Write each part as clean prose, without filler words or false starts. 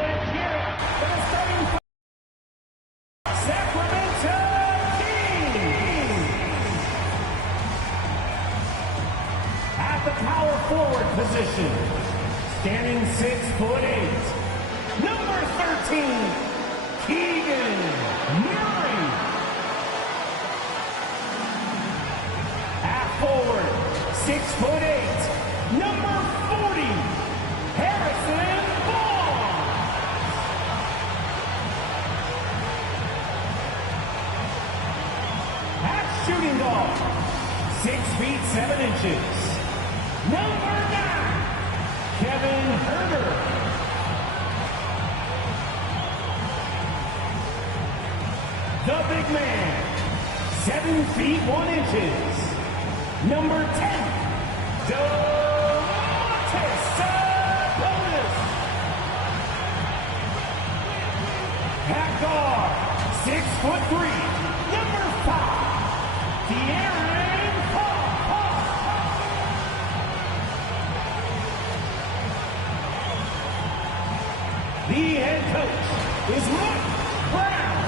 Let's hear it for the starting Sacramento Kings. At the power forward position, standing 6'8", number 13, Keegan Murray. At forward, 6'8", number 40, Harrison Barnes. At shooting guard, 6'7", number 9, Kevin Herter. The big man, 7'1", number 10, Domantas Sabonis. At guard, 6'3", number 5, De'Aaron Fox. The head coach is Mike Brown.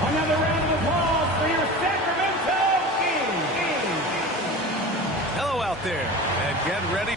Another round of applause for your Sacramento Kings. Hello out there, and get ready.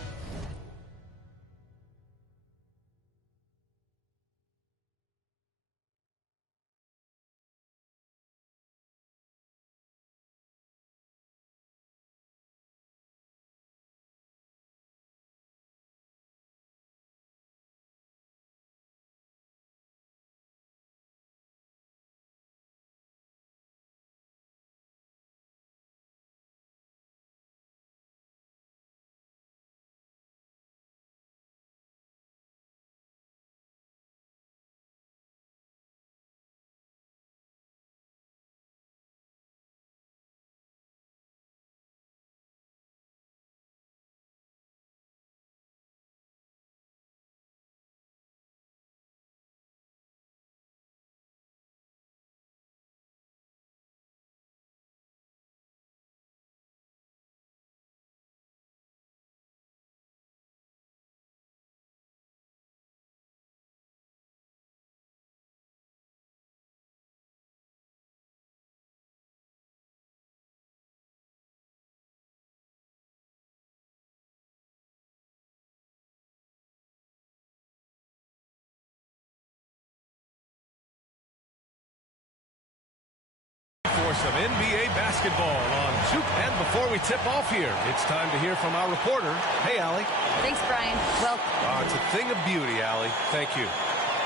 For some NBA basketball on Juke. And before we tip off here, it's time to hear from our reporter. Hey, Allie. Thanks, Brian. Well, It's a thing of beauty, Allie. Thank you.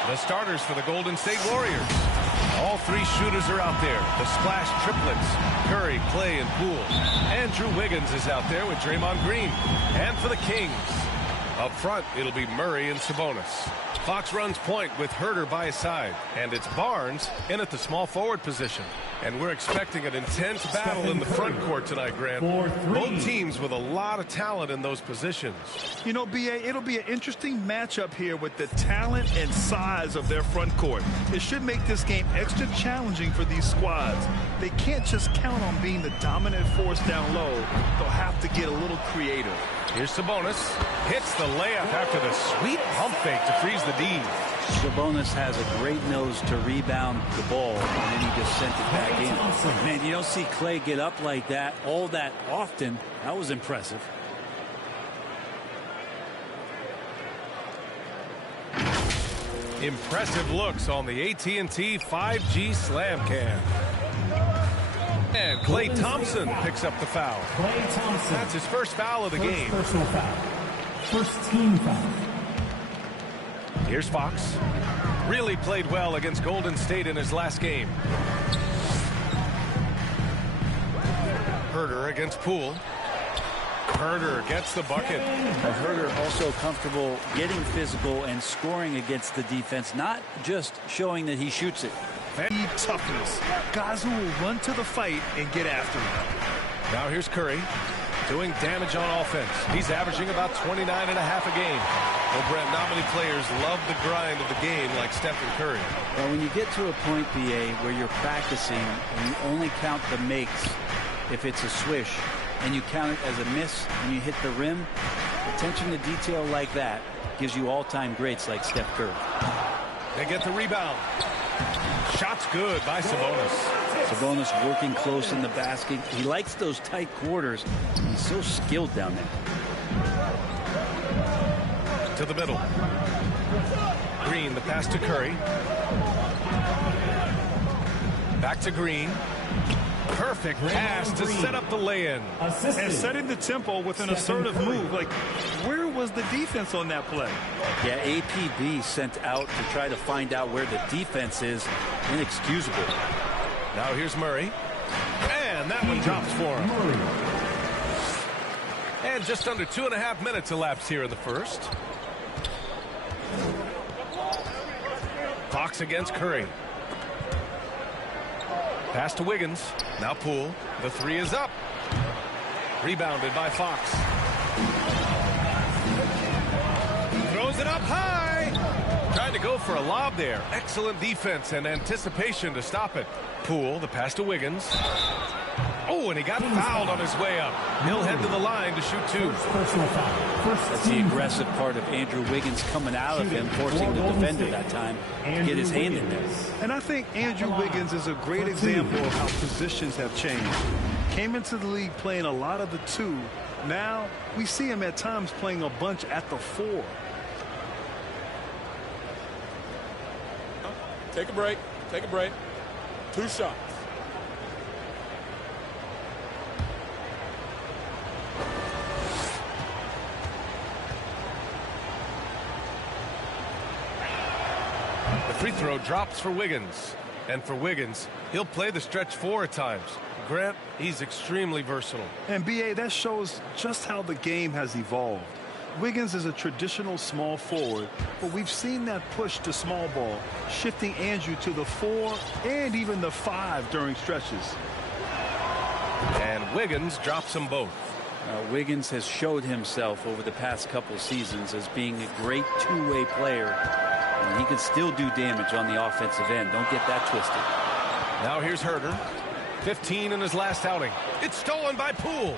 The starters for the Golden State Warriors. All three shooters are out there. The splash triplets, Curry, Clay, and Poole. Andrew Wiggins is out there with Draymond Green. And for the Kings, up front, it'll be Murray and Sabonis. Fox runs point with Herter by his side. And it's Barnes in at the small forward position. And we're expecting an intense battle in the front court tonight, Grant. Both teams with a lot of talent in those positions. You know, B.A., it'll be an interesting matchup here with the talent and size of their front court. It should make this game extra challenging for these squads. They can't just count on being the dominant force down low. They'll have to get a little creative. Here's Sabonis. Hits the layup after the sweet pump fake to freeze the D. Sabonis has a great nose to rebound the ball, and then he just sent it back in. Man, you don't see Clay get up like that all that often. That was impressive. Impressive looks on the AT&T 5G Slam Cam. And Klay Thompson picks up the foul. Klay Thompson. That's his first foul of the game. Personal foul. First team foul. Here's Fox. Really played well against Golden State in his last game. Herter against Poole. Herter gets the bucket. Herter also comfortable getting physical and scoring against the defense, not just showing that he shoots it. Need toughness. Guys who will run to the fight and get after it. Now here's Curry doing damage on offense. He's averaging about 29.5 a game. Well, Brent, not many players love the grind of the game like Stephen Curry. Well, when you get to a point, BA, where you're practicing and you only count the makes if it's a swish, and you count it as a miss when you hit the rim, Attention to detail like that gives you all-time greats like Steph Curry. They get the rebound. Shot's good by Sabonis. Sabonis working close in the basket. He likes those tight quarters. He's so skilled down there. To the middle. Green, the pass to Curry. Back to Green. Perfect pass to set up the lay-in. And setting the tempo with an assertive move. Like, where was the defense on that play? Yeah, APB sent out to try to find out where the defense is. Inexcusable. Now here's Murray. And that one drops for him. And just under 2.5 minutes elapsed here in the first. Fox against Curry. Pass to Wiggins. Now Poole. The three is up. Rebounded by Fox. Throws it up high. Trying to go for a lob there. Excellent defense and anticipation to stop it. Poole, the pass to Wiggins. Oh, and he got fouled on his way up. He'll head to the line to shoot two. That's the aggressive part of Andrew Wiggins coming out of him, forcing the defender that time to get his hand in there. And I think Andrew Wiggins is a great example of how positions have changed. Came into the league playing a lot of the two. Now we see him at times playing a bunch at the four. Take a break. Take a break. 2 shots. The free throw drops for Wiggins. And for Wiggins, he'll play the stretch 4 at times. Grant, he's extremely versatile. And B.A., that shows just how the game has evolved. Wiggins is a traditional small forward, but we've seen that push to small ball, shifting Andrew to the 4 and even the 5 during stretches. And Wiggins drops them both. Wiggins has showed himself over the past couple seasons as being a great two-way player. And he can still do damage on the offensive end. Don't get that twisted. Now here's Herter. 15 in his last outing. It's stolen by Poole.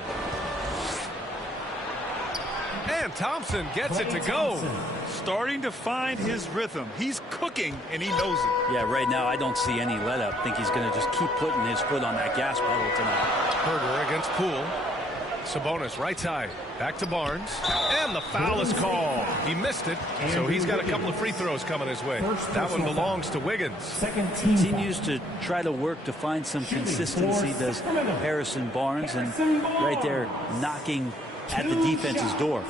And Thompson gets it to go. Starting to find his rhythm. He's cooking, and he knows it. Yeah, right now I don't see any let-up. I think he's going to just keep putting his foot on that gas pedal tonight. Herter against Poole. Sabonis right side. Back to Barnes. And the foul is called. He missed it, so he's got a couple of free throws coming his way. That one belongs to Wiggins. Continues to try to work to find some consistency, does Harrison Barnes, and right there knocking at the defense's door.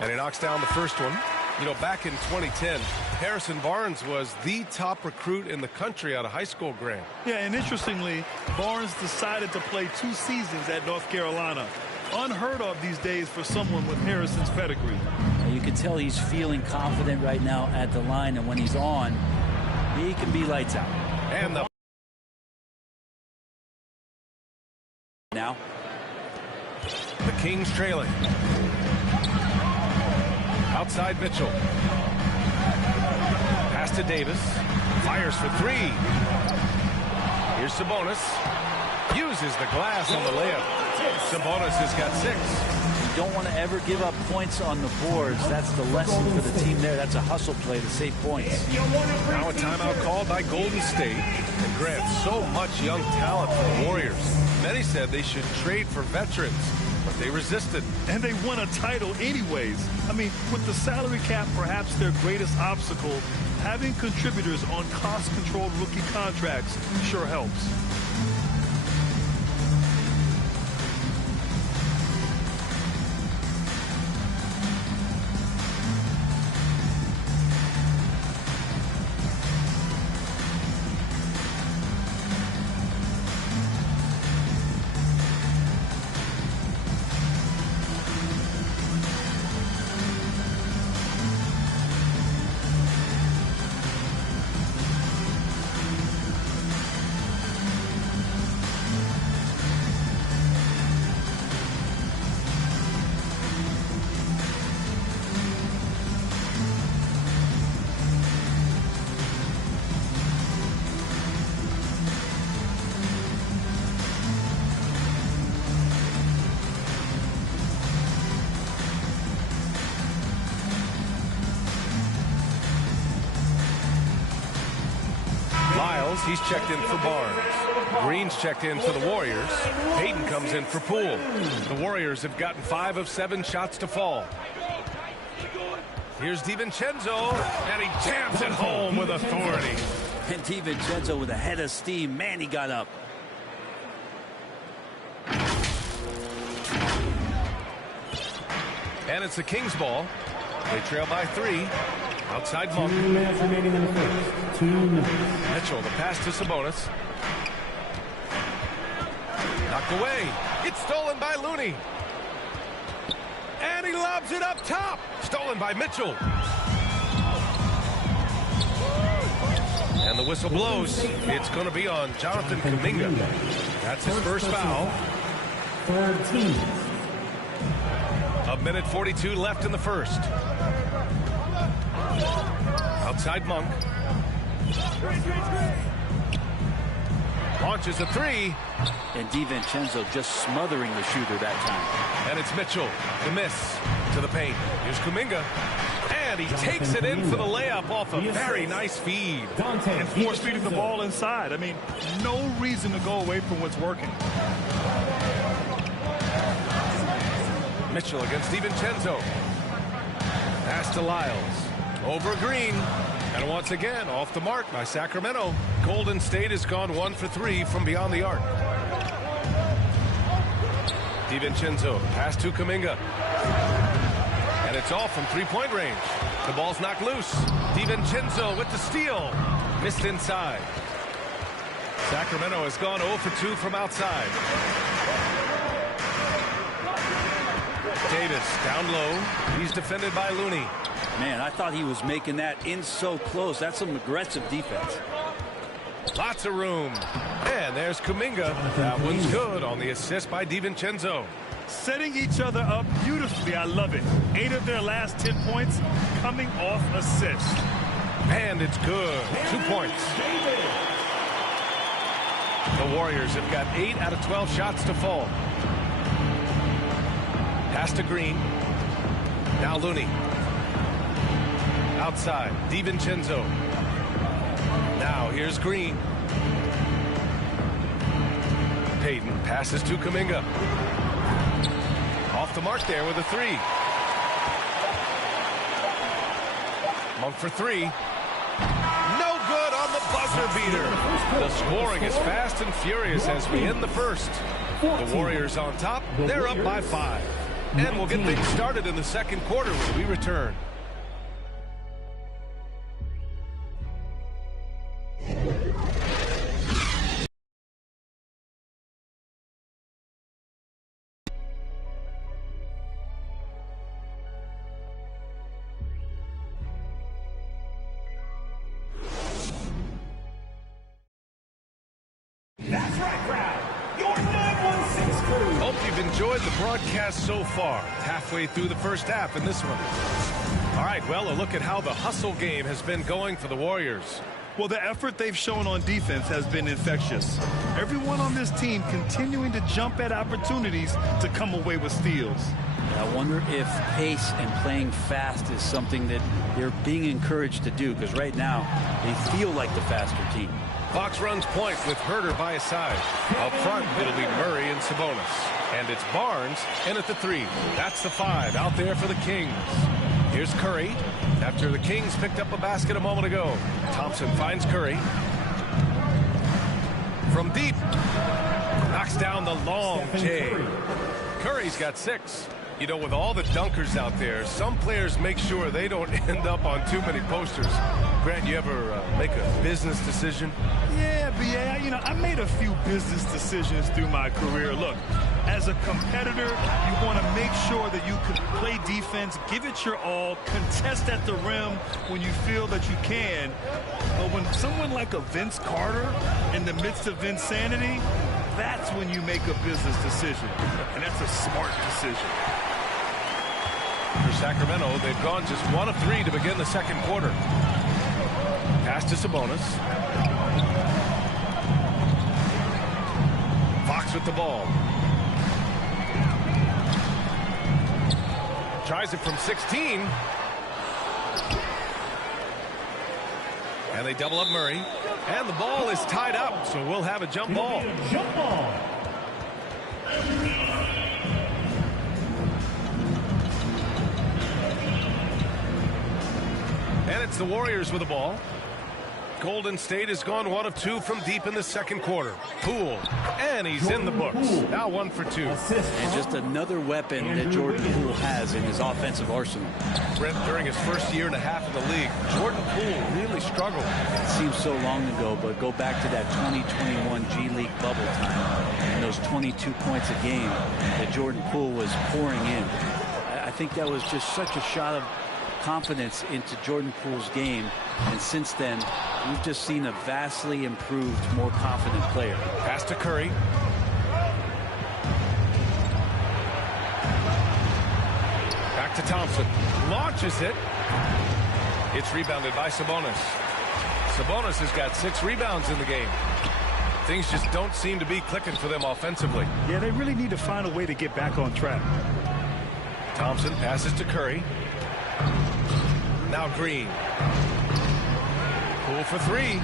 And he knocks down the first one. You know, back in 2010, Harrison Barnes was the top recruit in the country out of high school, Grant. Yeah, and interestingly, Barnes decided to play 2 seasons at North Carolina. Unheard of these days for someone with Harrison's pedigree. You can tell he's feeling confident right now at the line, and when he's on, he can be lights out. And the now Kings trailing. Outside Mitchell. Pass to Davis. Fires for 3. Here's Sabonis. Uses the glass on the layup. Sabonis has got 6. You don't want to ever give up points on the boards. That's the lesson for the team there. That's a hustle play to save points. Now a timeout called by Golden State. And Grant, so much young talent for the Warriors. Many said they should trade for veterans, but they resisted. And they won a title anyways. I mean, with the salary cap perhaps their greatest obstacle, having contributors on cost-controlled rookie contracts sure helps. Lyles, he's checked in for Barnes. Green's checked in for the Warriors. Payton comes in for Poole. The Warriors have gotten 5 of 7 shots to fall. Here's DiVincenzo, and he jams it home with authority. And DiVincenzo with a head of steam. Man, he got up. And it's the Kings ball. They trail by 3. Outside Monk. 2 minutes remaining in the first. 2 minutes. Mitchell, the pass to Sabonis. Knocked away. It's stolen by Looney. And he lobs it up top. Stolen by Mitchell. And the whistle blows. It's going to be on Jonathan Kuminga. That's his first foul. 13. A minute 42 left in the first. Outside Monk. Launches a 3. And DiVincenzo just smothering the shooter that time. And it's Mitchell. The miss to the paint. Here's Kuminga. And he takes it in for the layup off a very nice feed. And force feeding the ball inside. I mean, no reason to go away from what's working. Mitchell against DiVincenzo. Pass to Lyles. Over Green. And once again, off the mark by Sacramento. Golden State has gone 1 for 3 from beyond the arc. DiVincenzo, pass to Kuminga. And it's off from three-point range. The ball's knocked loose. DiVincenzo with the steal. Missed inside. Sacramento has gone 0 for 2 from outside. Davis down low. He's defended by Looney. Man, I thought he was making that in so close. That's some aggressive defense. Lots of room. And there's Kuminga. That one's good on the assist by DiVincenzo. Setting each other up beautifully. I love it. 8 of their last 10 points coming off assists. And it's good. 2 points. The Warriors have got 8 out of 12 shots to fall. Pass to Green. Now Looney. Outside. DiVincenzo. Now here's Green. Payton passes to Kuminga. Off the mark there with a 3. Monk for 3. No good on the buzzer beater. The scoring is fast and furious as we end the first. The Warriors on top. They're up by 5. And we'll get things started in the second quarter when we return. That's right, crowd. Your 916 crew. Hope you've enjoyed the broadcast so far. Halfway through the first half in this one. All right, well, a look at how the hustle game has been going for the Warriors. Well, the effort they've shown on defense has been infectious. Everyone on this team continuing to jump at opportunities to come away with steals. I wonder if pace and playing fast is something that they're being encouraged to do, because right now they feel like the faster team. Fox runs point with Herter by his side. Up front, it'll be Murray and Sabonis. And it's Barnes in at the 3. That's the 5 out there for the Kings. Here's Curry. After the Kings picked up a basket a moment ago. Thompson finds Curry. From deep. Knocks down the long J. Curry's got 6. You know, with all the dunkers out there, some players make sure they don't end up on too many posters. Grant, you ever make a business decision? Yeah, B.A., I made a few business decisions through my career. Look, as a competitor, you want to make sure that you can play defense, give it your all, contest at the rim when you feel that you can. But when someone like a Vince Carter in the midst of insanity, that's when you make a business decision. And that's a smart decision. For Sacramento, they've gone just 1 of 3 to begin the second quarter. Pass to Sabonis. Fox with the ball. Tries it from 16. And they double up Murray. And the ball is tied up, so we'll have a jump ball. Jump ball. And it's the Warriors with the ball. Golden State has gone 1 of 2 from deep in the second quarter. Poole, and he's in the books. Now 1 for 2. And just another weapon that Jordan Poole has in his offensive arsenal. Brent, during his first year and a half in the league, Jordan Poole really struggled. It seems so long ago, but go back to that 2021 G League bubble time and those 22 points a game that Jordan Poole was pouring in. I think that was just such a shot of confidence into Jordan Poole's game, and since then we've just seen a vastly improved, more confident player. Pass to Curry. Back to Thompson. Launches it. It's rebounded by Sabonis. Sabonis has got 6 rebounds in the game. Things just don't seem to be clicking for them offensively. Yeah, they really need to find a way to get back on track. Thompson passes to Curry. Now Green. Poole for 3.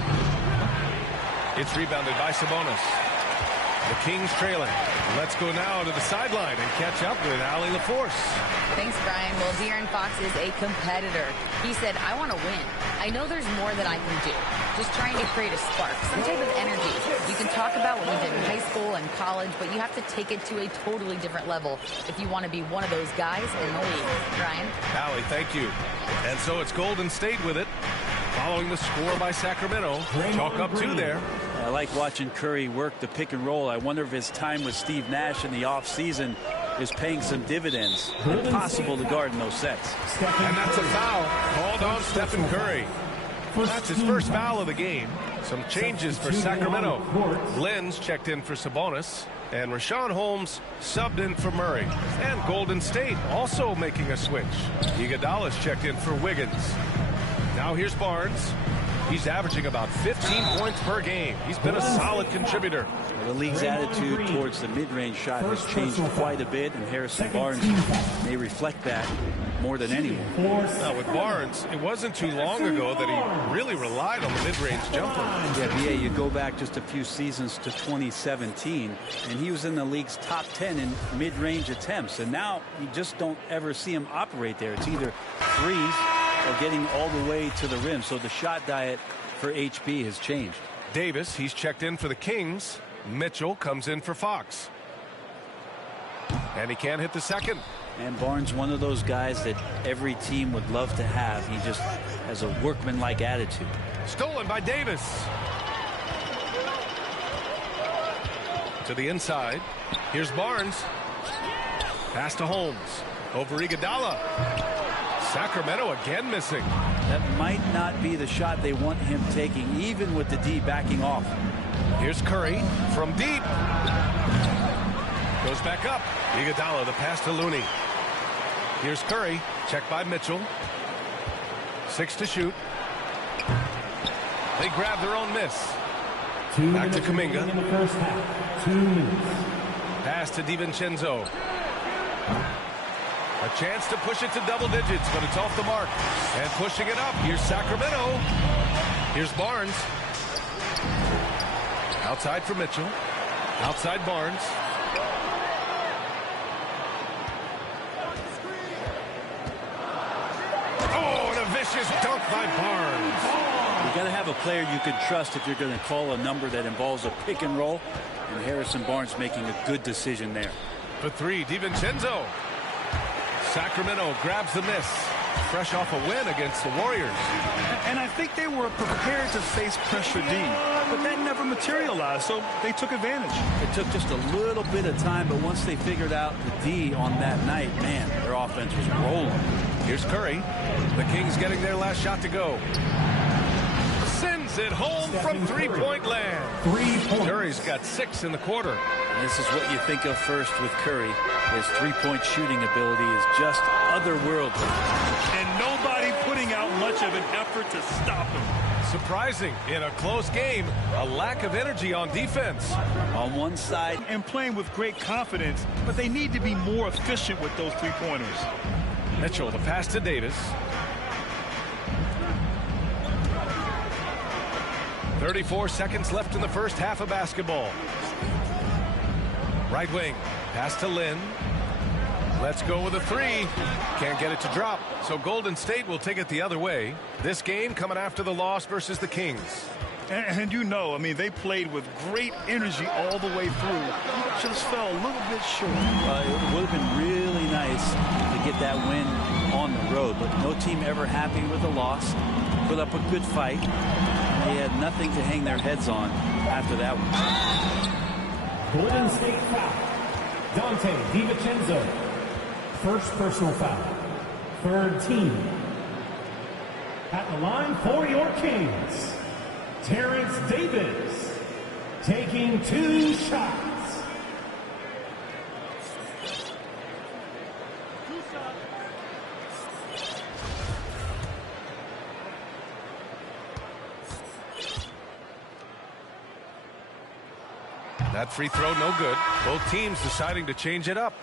It's rebounded by Sabonis. The Kings trailing. Let's go now to the sideline and catch up with Allie LaForce. Thanks, Brian. Well, De'Aaron Fox is a competitor. He said, I want to win. I know there's more that I can do. Just trying to create a spark, some type of energy. You can talk about what you did in high school and college, but you have to take it to a totally different level if you want to be one of those guys in the league. Brian? Allie, thank you. And so it's Golden State with it, following the score by Sacramento. Chalk up 2 there. I like watching Curry work the pick and roll. I wonder if his time with Steve Nash in the offseason is paying some dividends. Impossible to guard in those sets. And that's a foul called on Stephen Curry. That's his first foul of the game. Some changes for Sacramento. Lenz checked in for Sabonis, and Rashawn Holmes subbed in for Murray. And Golden State also making a switch. Iguodala's checked in for Wiggins. Now here's Barnes. He's averaging about 15 points per game. He's been a solid contributor. The league's attitude towards the mid-range shot has changed quite a bit, and Harrison Barnes may reflect that more than anyone. Now with Barnes, it wasn't too long ago that he really relied on the mid-range jumper. Yeah, you go back just a few seasons to 2017, and he was in the league's top 10 in mid-range attempts, and now you just don't ever see him operate there. It's either threes or getting all the way to the rim, so the shot diet for HB has changed. Davis, he's checked in for the Kings. Mitchell comes in for Fox. And he can't hit the second. And Barnes, one of those guys that every team would love to have. He just has a workmanlike attitude. Stolen by Davis. To the inside. Here's Barnes. Pass to Holmes. Over Iguodala. Sacramento again missing. That might not be the shot they want him taking, even with the D backing off. Here's Curry from deep. Goes back up. Iguodala, the pass to Looney. Here's Curry. Checked by Mitchell. 6 to shoot. They grab their own miss. Back to Kuminga. Pass to DiVincenzo. A chance to push it to double digits, but it's off the mark. And pushing it up. Here's Sacramento. Here's Barnes. Outside for Mitchell. Outside Barnes. Oh, and a vicious dunk by Barnes. You got to have a player you can trust if you're going to call a number that involves a pick and roll. And Harrison Barnes making a good decision there. For 3, DiVincenzo. Sacramento grabs the miss. Fresh off a win against the Warriors. And I think they were prepared to face pressure D, but that never materialized, so they took advantage. It took just a little bit of time, but once they figured out the D on that night, man, their offense was rolling. Here's Curry. The Kings getting their last shot to go. Sends it home from three-point land. Curry's got 6 in the quarter. And this is what you think of first with Curry. His three-point shooting ability is just otherworldly. And nobody putting out much of an effort to stop him. Surprising in a close game, a lack of energy on defense. On one side. And playing with great confidence, but they need to be more efficient with those three-pointers. Mitchell, the pass to Davis. 34 seconds left in the first half of basketball. Right wing, pass to Lynn. Let's go with a three. Can't get it to drop, so Golden State will take it the other way. This game coming after the loss versus the Kings. And you know, I mean, they played with great energy all the way through. Just fell a little bit short. It would have been really nice to get that win on the road, but no team ever happy with a loss. Put up a good fight. They had nothing to hang their heads on after that one. Golden State foul. Dante DiVincenzo. First personal foul. Third team. At the line for your Kings, Terrence Davis taking 2 shots. That free throw no good. Both teams deciding to change it up.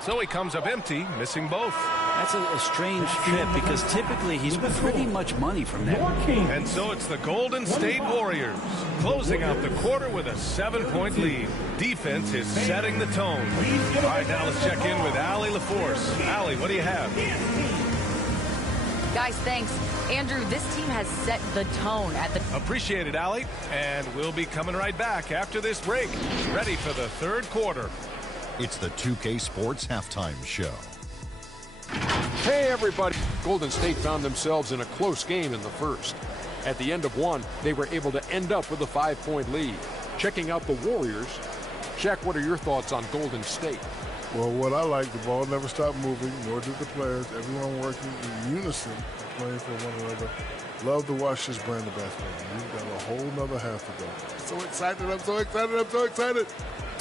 So he comes up empty, missing both. That's a strange fit because typically he's pretty much money from there. And so it's the Golden State Warriors closing out the quarter with a 7-point lead. Defense is setting the tone. All right, now let's check in with Allie LaForce. Allie, what do you have? Guys, thanks. Andrew, this team has set the tone at the... Appreciate it, Allie. And we'll be coming right back after this break. Ready for the third quarter. It's the 2K Sports Halftime Show. Hey, everybody. Golden State found themselves in a close game in the first. At the end of one, they were able to end up with a 5-point lead. Checking out the Warriors. Shaq, what are your thoughts on Golden State? Well, what I like, the ball never stopped moving, nor did the players. Everyone working in unison, playing for one another. Love to watch this brand of basketball. We've got a whole nother half to go. So excited, I'm so excited, I'm so excited.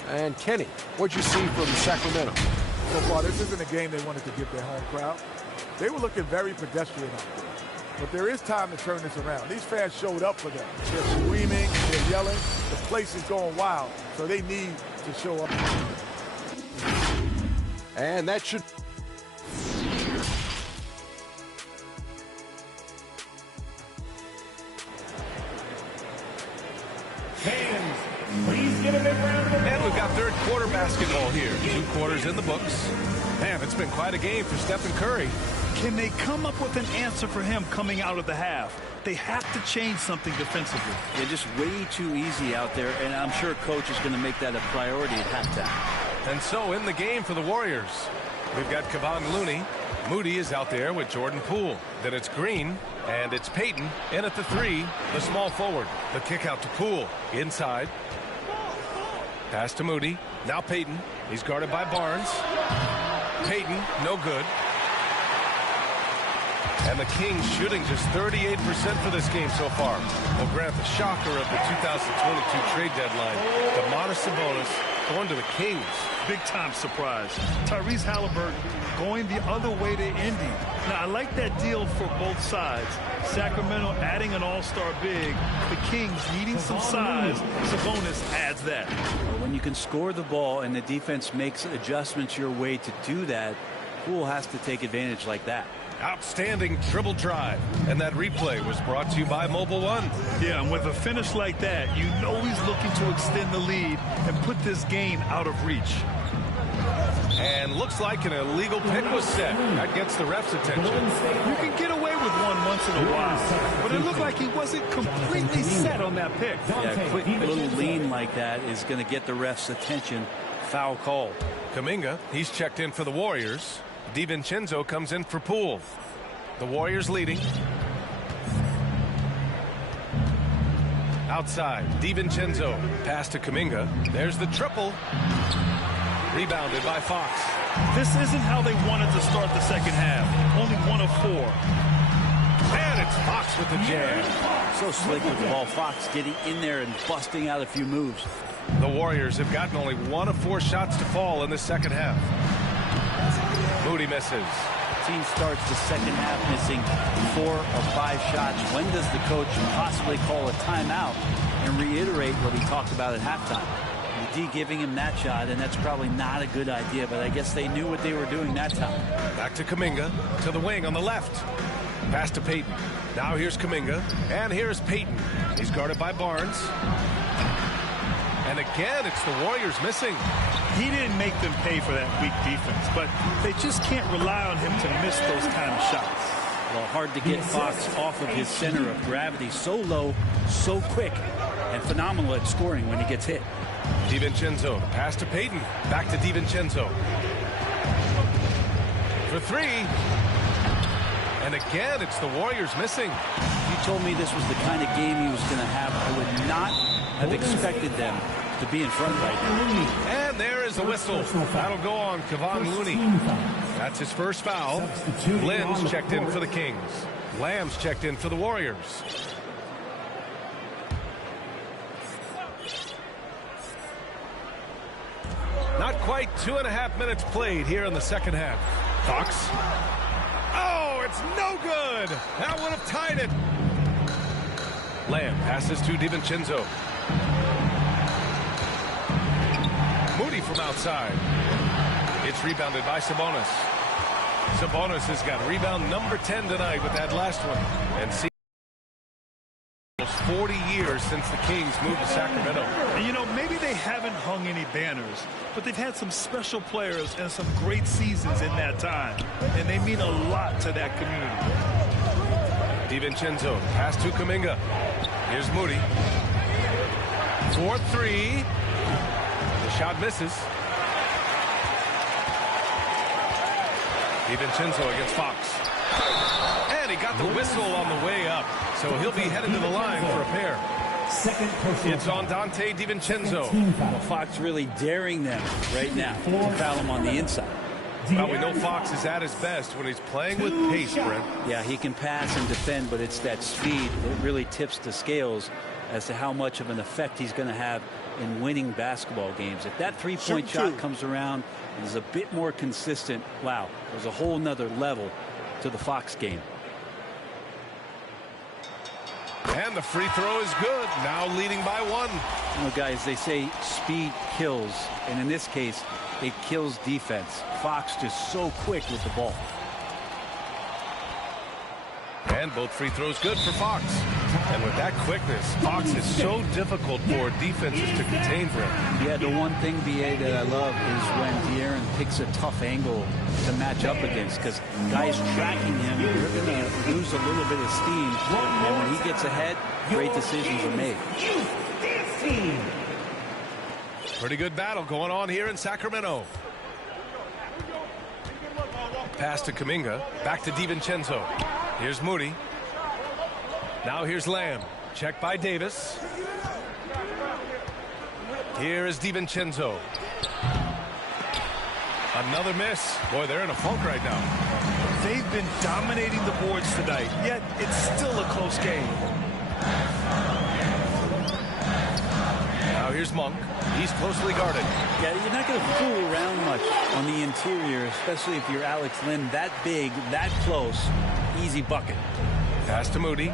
And Kenny, what'd you see from Sacramento? So far, this isn't a game they wanted to give their home crowd. They were looking very pedestrian out there. But there is time to turn this around. These fans showed up for them. They're screaming, they're yelling. The place is going wild, so they need to show up. And that should... Fans, please give a big round of applause. And we've got third quarter basketball here. 2 quarters in the books. Man, it's been quite a game for Stephen Curry. Can they come up with an answer for him coming out of the half? They have to change something defensively. They're just way too easy out there, and I'm sure coach is going to make that a priority at halftime. And so in the game for the Warriors, we've got Kevon Looney. Moody is out there with Jordan Poole. Then it's Green, and it's Payton in at the 3, the small forward. The kick out to Poole. Inside. Pass to Moody. Now Payton. He's guarded by Barnes. Payton, no good. And the Kings shooting just 38% for this game so far. Well, Grant, the shocker of the 2022 trade deadline, Domantas Sabonis going to the Kings. Big-time surprise. Tyrese Halliburton going the other way to Indy. Now, I like that deal for both sides. Sacramento adding an all-star big. The Kings needing some size. Sabonis adds that. When you can score the ball and the defense makes adjustments your way to do that, Poole has to take advantage like that. Outstanding dribble drive. And that replay was brought to you by Mobile One. Yeah, and with a finish like that, you know he's looking to extend the lead and put this game out of reach. And looks like an illegal pick was set. That gets the ref's attention. You can get away with one once in a while, but it looked like he wasn't completely set on that pick. Yeah, a quick little lean like that is going to get the ref's attention. Foul call. Kuminga, he's checked in for the Warriors. DiVincenzo comes in for Poole. The Warriors leading. Outside, DiVincenzo. Pass to Kuminga. There's the triple. Rebounded by Fox. This isn't how they wanted to start the second half. Only 1 of 4. And it's Fox with the jam. So slick with the ball. Fox getting in there and busting out a few moves. The Warriors have gotten only 1 of 4 shots to fall in the second half. Moody misses. Team starts the second half missing 4 of 5 shots. When does the coach possibly call a timeout and reiterate what he talked about at halftime? The D giving him that shot, and that's probably not a good idea, but I guess they knew what they were doing that time. Back to Kuminga, to the wing on the left. Pass to Payton. Now here's Kuminga. And here's Payton. He's guarded by Barnes. And again, it's the Warriors missing. He didn't make them pay for that weak defense, but they just can't rely on him to miss those kind of shots. Well, hard to get Fox off of his center of gravity. So low, so quick, and phenomenal at scoring when he gets hit. DiVincenzo, pass to Payton. Back to DiVincenzo. For three. And again, it's the Warriors missing. If you told me this was the kind of game he was going to have, I would not have expected them to be in front right now. And there is the whistle. That'll go on Kevon Looney. That's his first foul. Lynn's checked in for the Kings. Lamb's checked in for the Warriors. Not quite 2.5 minutes played here in the second half. Fox. Oh, it's no good. That would have tied it. Lamb passes to DiVincenzo. Moody from outside. It's rebounded by Sabonis. Sabonis has got rebound number 10 tonight with that last one. And see, almost 40 years since the Kings moved to Sacramento. And you know, maybe they haven't hung any banners, but they've had some special players and some great seasons in that time. And they mean a lot to that community. DiVincenzo, pass to Kuminga. Here's Moody. 4-3. The shot misses. DiVincenzo against Fox. And he got the whistle on the way up. So he'll be headed to the line for a pair. It's on Dante DiVincenzo. Well, Fox really daring them right now to foul him on the inside. Well, we know Fox is at his best when he's playing with pace, Brent. Yeah, he can pass and defend, but it's that speed that really tips the scales as to how much of an effect he's going to have in winning basketball games. If that three-point shot comes around and is a bit more consistent, wow, there's a whole nother level to the Fox game. And the free throw is good. Now leading by one. You know, guys, they say speed kills, and in this case, it kills defense. Fox just so quick with the ball. And both free throws good for Fox. And with that quickness, Fox is so difficult for defenses to contain for him. Yeah, the one thing, B.A., that I love is when De'Aaron picks a tough angle to match up against, because guys tracking him, they're going to lose a little bit of steam. And when he gets ahead, great decisions are made. Pretty good battle going on here in Sacramento. Pass to Kuminga. Back to DiVincenzo. Here's Moody. Now here's Lamb. Check by Davis. Here is DiVincenzo. Another miss. Boy, they're in a funk right now. They've been dominating the boards tonight, yet it's still a close game. Now here's Monk. He's closely guarded. Yeah, you're not going to fool around much on the interior, especially if you're Alex Lynn, that big, that close, easy bucket. Pass to Moody.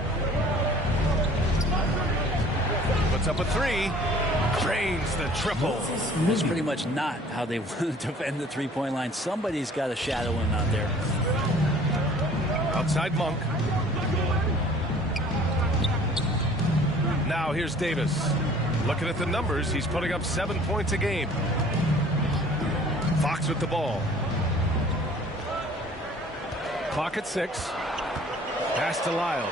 Puts up a three. Drains the triple. That's pretty much not how they want to defend the three-point line. Somebody's got to shadow him out there. Outside Monk. Now here's Davis. Looking at the numbers, he's putting up 7 points a game. Fox with the ball. Clock at 6. Pass to Lyles.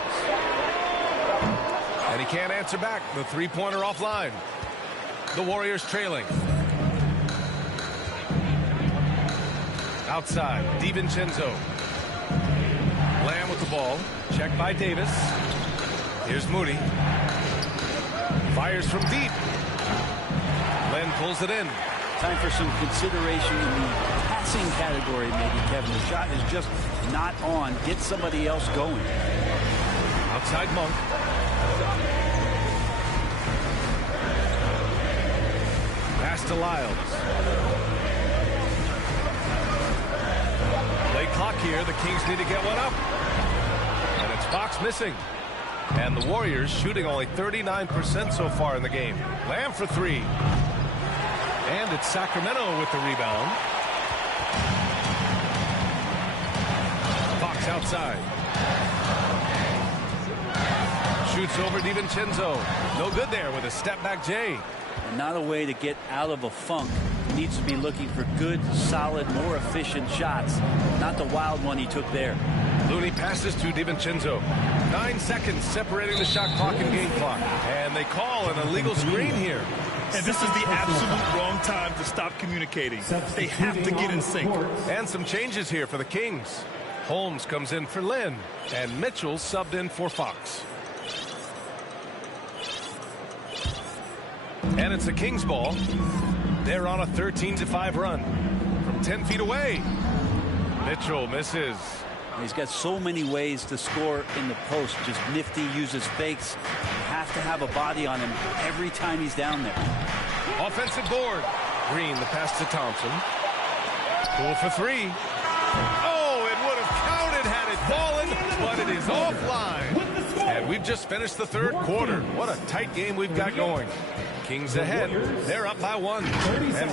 And he can't answer back. The three-pointer offline. The Warriors trailing. Outside, DiVincenzo. Lamb with the ball. Checked by Davis. Here's Moody. Fires from deep. Len pulls it in. Time for some consideration in the passing category, maybe, Kevin. The shot is just not on. Get somebody else going. Outside Monk. Pass to Lyles. Late clock here. The Kings need to get one up. And it's Fox missing. And the Warriors shooting only 39% so far in the game. Lamb for three. And it's Sacramento with the rebound. Fox outside. shoots over DiVincenzo. No good there with a step-back J. And not a way to get out of a funk. He needs to be looking for good, solid, more efficient shots. Not the wild one he took there. Looney passes to DiVincenzo. 9 seconds separating the shot clock and game clock. And they call an illegal screen here. And this is the absolute wrong time to stop communicating. They have to get in sync. And some changes here for the Kings. Holmes comes in for Lynn, and Mitchell subbed in for Fox. And it's the Kings ball. They're on a 13-5 run from 10 feet away. Mitchell misses. He's got so many ways to score in the post. Just nifty, uses fakes. You have to have a body on him every time he's down there. Offensive board. Green, the pass to Thompson. Poole for three. Oh, it would have counted had it fallen, but it is offline. And we've just finished the third quarter. What a tight game we've got going. Kings ahead. They're up by 1.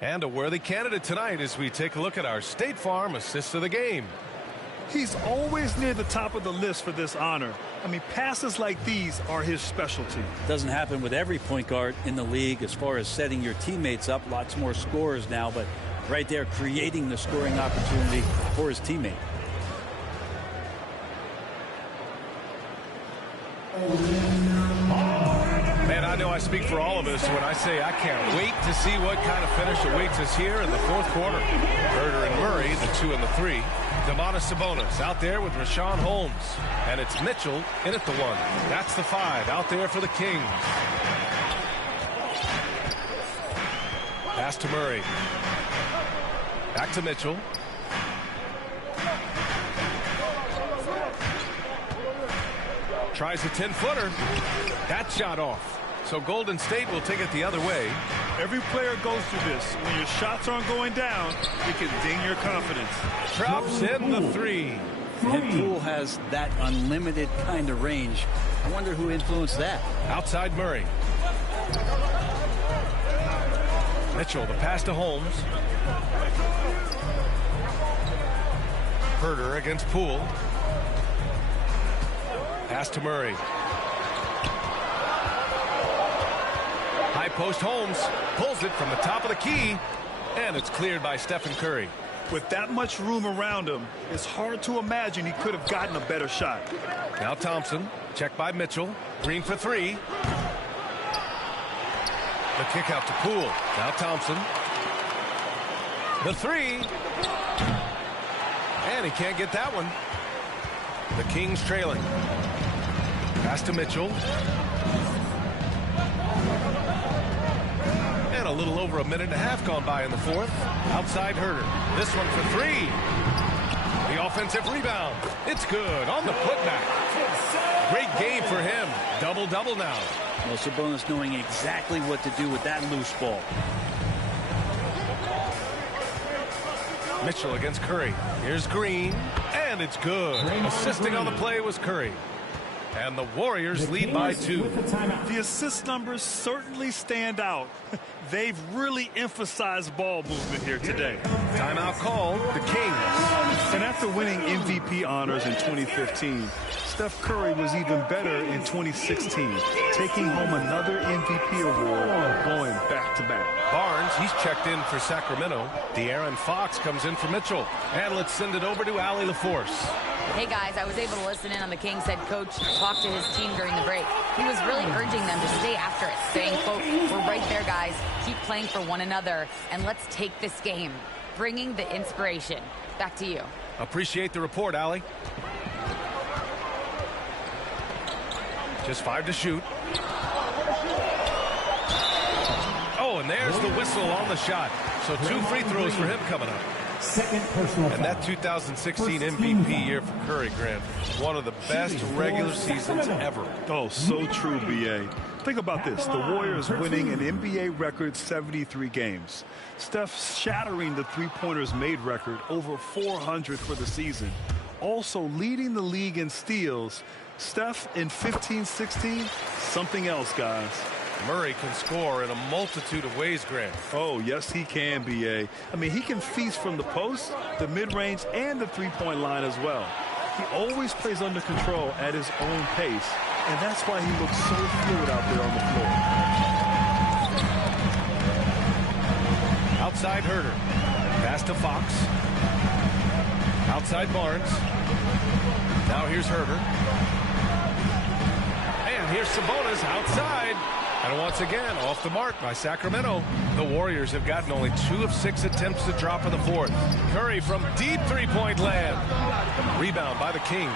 And a worthy candidate tonight as we take a look at our State Farm assist of the game. He's always near the top of the list for this honor. I mean, passes like these are his specialty. Doesn't happen with every point guard in the league as far as setting your teammates up. Lots more scorers now, but right there creating the scoring opportunity for his teammate. Man, I know I speak for all of us when I say I can't wait to see what kind of finish awaits us here in the fourth quarter. Herder and Murray, the 2 and the 3. Domantas Sabonis out there with Rashawn Holmes. And it's Mitchell in at the 1. That's the 5 out there for the Kings. Pass to Murray. Back to Mitchell. Tries a 10-footer. That shot off. So Golden State will take it the other way. Every player goes through this. When your shots aren't going down, it can ding your confidence. Drops in the 3. And Poole has that unlimited kind of range. I wonder who influenced that. Outside Murray. Mitchell, the pass to Holmes. Herder against Poole. Pass to Murray. High post Holmes pulls it from the top of the key, and it's cleared by Stephen Curry. With that much room around him, it's hard to imagine he could have gotten a better shot. Now Thompson, checked by Mitchell. Green for 3. The kick out to Poole. Now Thompson. The 3. And he can't get that one. The Kings trailing. Pass to Mitchell. And a little over a minute and a half gone by in the fourth. Outside Herder. This one for 3. The offensive rebound. It's good on the putback. Great game for him. Double-double now. Well, Sabonis knowing exactly what to do with that loose ball. Mitchell against Curry. Here's Green. And it's good. Assisting on the play was Curry. And the Warriors lead by 2. The assist numbers certainly stand out. They've really emphasized ball movement here today. Timeout called the Kings. And after winning MVP honors in 2015, Steph Curry was even better in 2016, taking home another MVP award, going back-to-back. Barnes, he's checked in for Sacramento. De'Aaron Fox comes in for Mitchell. And let's send it over to Allie LaForce. Hey guys, I was able to listen in on the Kings head coach talk to his team during the break. He was really urging them to stay after it, saying, quote, "We're right there, guys. Keep playing for one another, and let's take this game." Bringing the inspiration. Back to you. Appreciate the report, Allie. Just 5 to shoot. Oh, and there's the whistle on the shot. So 2 free throws for him coming up. Second personal foul. And that 2016 MVP year for Curry, Grant, one of the best regular seasons ever. Oh, so true, B.A. Think about this. The Warriors winning an NBA record 73 games. Steph shattering the three-pointers made record, over 400 for the season. Also leading the league in steals. Steph in 15-16, something else, guys. Murray can score in a multitude of ways, Grant. Oh, yes, he can, B.A. I mean, he can feast from the post, the mid-range, and the three-point line as well. He always plays under control at his own pace, and that's why he looks so fluid out there on the floor. Outside Herter. Pass to Fox. Outside Barnes. Now here's Herter. And here's Sabonis outside. And once again, off the mark by Sacramento. The Warriors have gotten only 2 of 6 attempts to drop in the fourth. Curry from deep three-point land. Rebound by the Kings.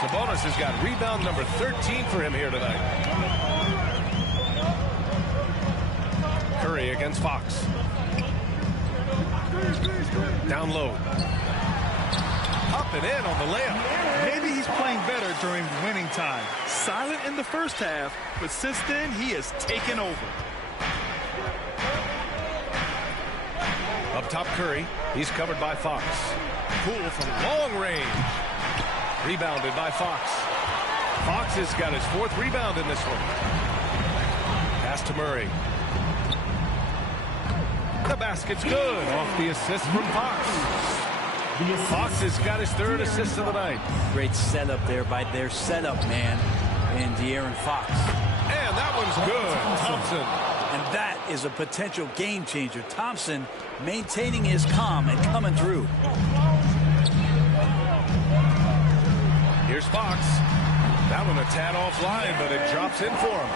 Sabonis has got rebound number 13 for him here tonight. Curry against Fox. Down low. Up and in on the layup. Maybe he's playing better during winning time. Silent in the first half, but since then he has taken over. Up top Curry. He's covered by Fox. Poole from long range. Rebounded by Fox. Fox has got his 4th rebound in this one. Pass to Murray. The basket's good. Off the assist from Fox. Fox has got his 3rd assist of the night. Great setup there by their setup man in De'Aaron Fox. And that one's good. Thompson. And that is a potential game changer. Thompson maintaining his calm and coming through. Here's Fox. That one a tad offline, but it drops in for him.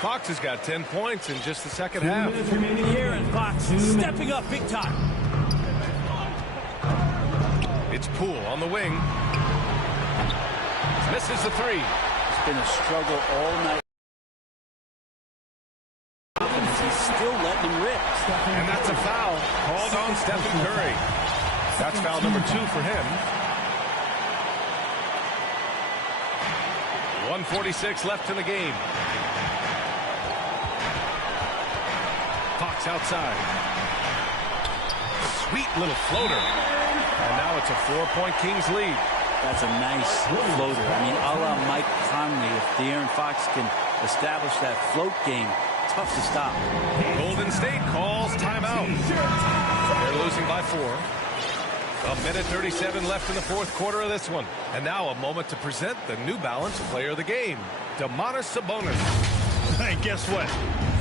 Fox has got 10 points in just the second half. De'Aaron Fox stepping up big time. It's Poole on the wing. Misses the 3. It's been a struggle all night. He's still letting him rip. And that's a foul called on Stephen Curry. That's foul number 2 for him. 1:46 left in the game. Fox outside. Sweet little floater. And now it's a 4-point Kings lead. That's a nice floater. I mean, a la Mike Conley, if De'Aaron Fox can establish that float game, tough to stop. Golden State calls timeout. They're losing by 4. 1:37 left in the 4th quarter of this one. And now a moment to present the New Balance player of the game, Domantas Sabonis. And guess what?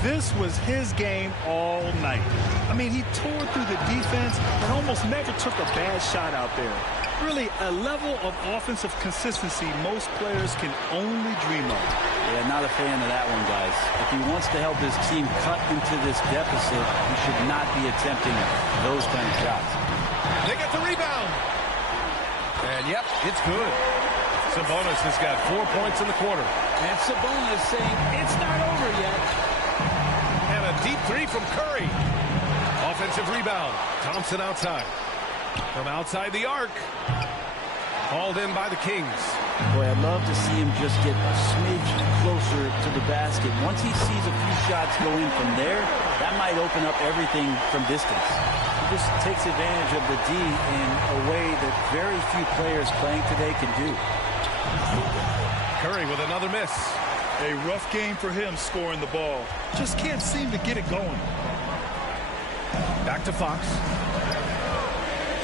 This was his game all night. I mean, he tore through the defense and almost never took a bad shot out there. Really, a level of offensive consistency most players can only dream of. Yeah, not a fan of that one, guys. If he wants to help his team cut into this deficit, he should not be attempting those kind of shots. They get the rebound. And, yep, it's good. Sabonis has got 4 points in the quarter. And Sabonis saying it's not over yet. And a deep 3 from Curry. Offensive rebound. Thompson outside. From outside the arc. Hauled in by the Kings. Boy, I'd love to see him just get a smidge closer to the basket. Once he sees a few shots go in from there, that might open up everything from distance. He just takes advantage of the D in a way that very few players playing today can do. Curry with another miss. A rough game for him scoring the ball. Just can't seem to get it going. Back to Fox.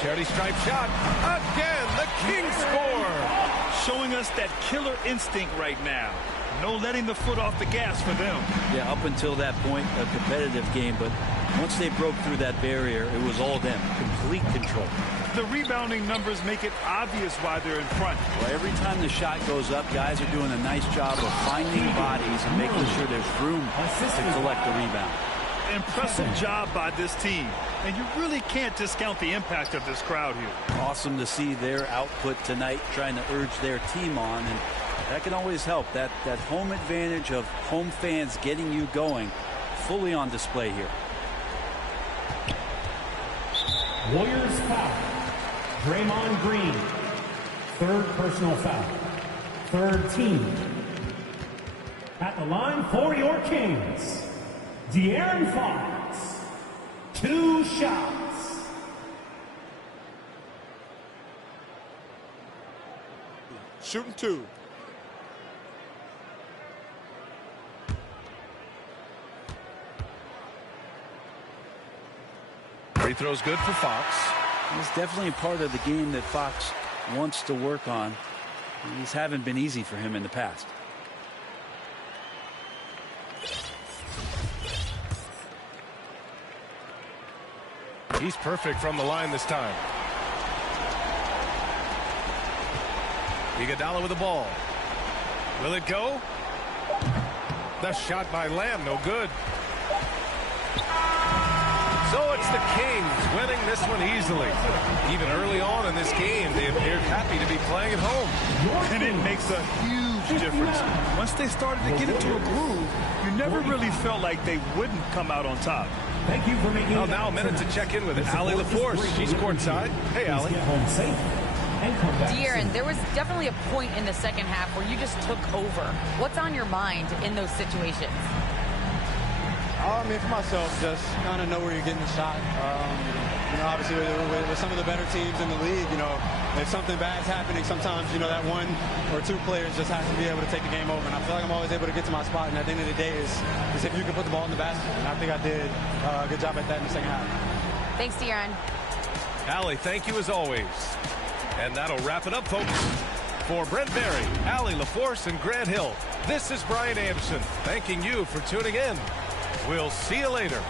Charity stripe shot. Again, the Kings score. Showing us that killer instinct right now. No letting the foot off the gas for them. Yeah, up until that point, a competitive game, but once they broke through that barrier, it was all them. Complete control. The rebounding numbers make it obvious why they're in front. Well, every time the shot goes up, guys are doing a nice job of finding bodies and making sure there's room to collect the rebound. Impressive job by this team. And you really can't discount the impact of this crowd here. Awesome to see their output tonight, trying to urge their team on, and that can always help. That home advantage of home fans getting you going, fully on display here. Warriors foul. Draymond Green. 3rd personal foul. 3rd team. At the line for your Kings, De'Aaron Fox. 2 shots. Shooting 2. Free throw's good for Fox. It's definitely a part of the game that Fox wants to work on. These haven't been easy for him in the past. He's perfect from the line this time. Iguodala with the ball. Will it go? The shot by Lamb, no good. So it's the Kings winning this one easily. Even early on in this game, they appeared happy to be playing at home. And it makes a huge difference. Once they started to get into a groove, you never really felt like they wouldn't come out on top. Thank you for making Well, now a minute to check in with Allie LaForce. She's courtside. Hey, Allie. Get home safe and come back. De'Aaron, there was definitely a point in the second half where you just took over. What's on your mind in those situations? I mean, for myself, just kind of know where you're getting the shot. You know, obviously with some of the better teams in the league, you know, if something bad's happening, sometimes, you know, that 1 or 2 players just have to be able to take the game over. And I feel like I'm always able to get to my spot. And at the end of the day is if you can put the ball in the basket. And I think I did a good job at that in the second half. Thanks, De'Aaron. Allie, thank you as always. And that'll wrap it up, folks. For Brent Barry, Allie LaForce, and Grant Hill, this is Brian Anderson thanking you for tuning in. We'll see you later.